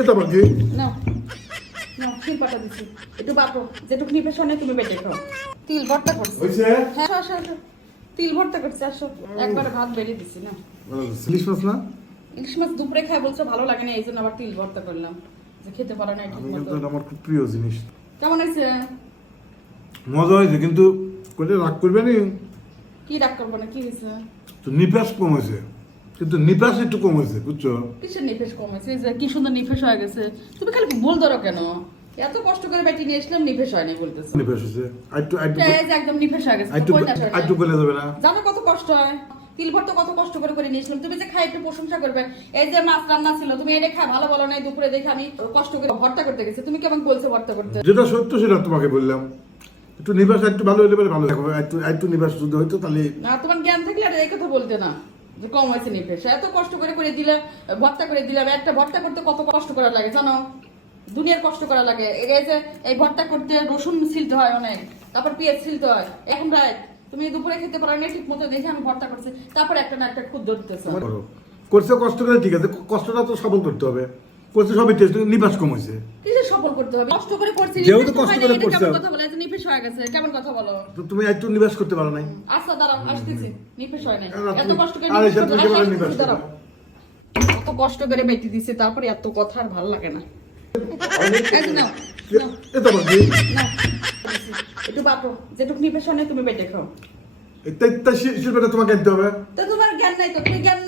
এটা আবার কি নাও নাও তিল পাতা দিচ্ছি একটু বাপো যেটুকু শোনে তুমি বেটে খাও। তিল ভর্তা করছি। হয়েছে হ্যাঁ আসো আসো। তিল ভর্তা করছি আসো। একবারে ভাত বেরিয়ে দিছি না? ইলিশ মাছ না? ইলিশ মাছ দুপুরে খাই বলছো ভালো লাগে না এই জন্য আবার তিল ভর্তা করলাম। যে খেতে পারে না ঠিক মতো। আমার খুব প্রিয় জিনিস। কেমন হয়েছে? মজা হয়েছে কিন্তু কোথায় রাগ করবে নি? কি রাগ করব না কি হয়েছে? তো নিপাস কম হয়েছে। কিন্তু নিপাস একটু কম হয়েছে বুঝছ? কিসের নিফেস কমেছে এই যে কি সুন্দর নিফেস হয়ে গেছে। তুমি খালি ভুল ধরো কেন? এত কষ্ট করে বেটি নিয়ে এসলাম নিফেস হয়নি বলতেছো। নিপাস হয়েছে। আইটু আইটু একদম নিফেস হয়ে গেছে। আইটু? আইটু বলে যাবে না। জানো কত কষ্ট হয়? তিল ভর্তা কত কষ্ট করে করে নিয়েছিলাম তুমি যে খাই একটু প্রশংসা করবে। এই যে মাছ রান্না ছিল তুমি এটা খাই ভালো বলো নাই দুপুরে দেখে আমি কষ্ট করে ভর্তা করতে গেছি। তুমি কেমন বলছো ভর্তা করতে? যেটা সত্য সেটা তোমাকে বললাম। একটু নিবাস একটু ভালো হলে ভালো একটু একটু নিবাস যদি হইতো তাহলে না তোমার জ্ঞান থাকলে আর এই কথা বলতে না। যে কম হয়েছে নিফেস এত কষ্ট করে করে দিলে ভর্তা করে দিলাম একটা ভর্তা করতে কত কষ্ট করা লাগে জানো? দুনিয়ার কষ্ট করা লাগে। এই যে এই ভর্তা করতে রসুন ছিলতে হয় অনেক তারপর পেঁয়াজ ছিলতে হয়। এখন রাত তুমি দুপুরে খেতে পারো না ঠিক মতো দেখে আমি ভর্তা করছি। তারপর একটা না একটা খুদ ধরতেছে। করো। করছে কষ্ট করে ঠিক আছে কষ্টটা তো সফল করতে হবে। করছে সবই টেস্ট নিবাস কম হয়েছে। সফল করতে হবে। কষ্ট করে করছি যেহেতু কষ্ট করে করছে। কথা বলে? যে নিফেস হয়ে গেছে কেমন কথা বলো? তুমি একটু নিবাস করতে পারো নাই। আচ্ছা দাঁড়াও আসতেছি। হয় না আর এত কষ্ট করে আর তুমি দাঁড়াও। এত কষ্ট করে বেটি দিছে তারপরে এত কথা আর ভালো লাগে না। এটা। একটু বাপো যেটুকু হয় তুমি বেটে খাও। এটা শিল্পটা তোমাকে আনতে হবে। তো তোমার জ্ঞান নাই তো তুমি জ্ঞান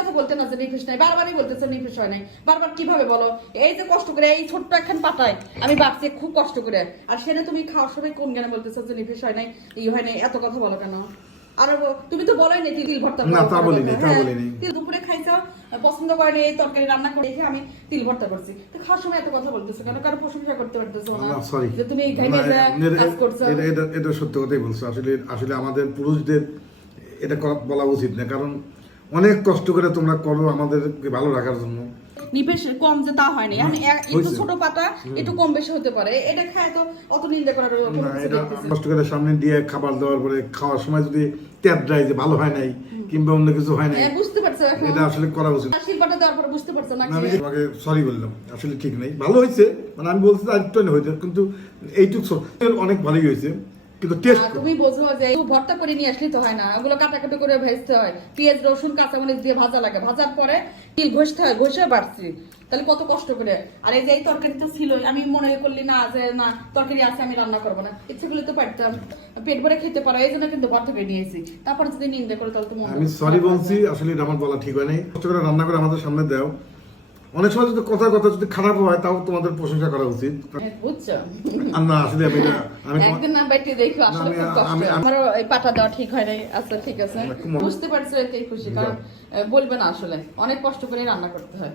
কথা বলতে না যে নিফেস নাই বারবারই বলতেছো নিফেস হয় নাই। বারবার কীভাবে বলো? এই যে কষ্ট করে এই ছোট্ট একখান পাতায় আমি ভাবছি খুব কষ্ট করে। আর সেটা তুমি খাওয়ার সময় কোন জ্ঞানে বলতেছো যে নিফেস হয় নাই এই হয় নাই এত কথা বলো কেন? আর তুমি তো বলোই তিল ভর্তা না, তা করো, বলিনি, তা হ্যাঁ, বলিনি। তিল দুপুরে খাইছো পছন্দ এই তরকারি রান্না করে দেখে আমি তিল ভর্তা করছি। তো খাওয়ার সময় এত কথা বলতেছো কেন? কারও প্রশংসা করতে পারতেছো না। সরি যে তুমি ঘাইমে কাজ করছ। এটা সত্য কথাই বলছো। আসলে আসলে আমাদের পুরুষদের এটা বলা উচিত না কারণ অনেক কষ্ট করে তোমরা করো আমাদেরকে ভালো রাখার জন্য। নিপেশ কম যে তা হয়নি এখন একটু ছোট পাতা একটু কম বেশি হতে পারে। এটা খায় তো অত নিন্দা করার না এটা কষ্ট করে সামনে দিয়ে খাবার দেওয়ার পরে খাওয়ার সময় যদি ট্যাপ দেয় যে ভালো হয় নাই কিংবা অন্য কিছু হয় নাই হ্যাঁ, বুঝতে পারছ এটা আসলে করা উচিত। শিল্পটা দেওয়ার পরে বুঝতে পারছ না আমি তোমাকে সরি বললাম আসলে ঠিক নেই। ভালো হয়েছে মানে আমি বলছি আরেকটু হয়েছে কিন্তু এইটুক অনেক ভালোই হয়েছে। কিন্তু টেস্ট তুমি বোঝো যে ভর্তা করে নিয়ে আসলে তো হয় না। ওগুলো কাটাকাটি করে ভাজতে হয়। পেঁয়াজ রসুন কাঁচামরিচ দিয়ে ভাজা লাগে। ভাজার পরে তিল ঘষতে হয় ঘষে বাড়ছি। তাহলে কত কষ্ট করে। আর এই যে এই তরকারি তো ছিল আমি মনে করলি না যে না তরকারি আছে আমি রান্না করব না। ইচ্ছে করলে তো পারতাম। পেট ভরে খেতে পারো এই জন্য কিন্তু ভর্তা করে নিয়েছি। তারপর যদি নিন্দা করে তাহলে তো আমি সরি বলছি আসলে আমার বলা ঠিক হয় নাই। কষ্ট করে রান্না করে আমাদের সামনে দাও। অনেক সময় যদি কথা কথা যদি খারাপ হয় তাও তোমাদের প্রশংসা করা উচিত। হ্যাঁ, বুঝছ? না আসলে আমি আমি একদিন না বাইটে দেখো আসলে খুব কষ্ট। আমি- আমি- আমারও এই পাটা দেওয়া ঠিক হয় নাই। আচ্ছা ঠিক আছে। বুঝতে পারছ এতেই খুশি কারণ আহ, বলবে না আসলে। অনেক কষ্ট করে রান্না করতে হয়।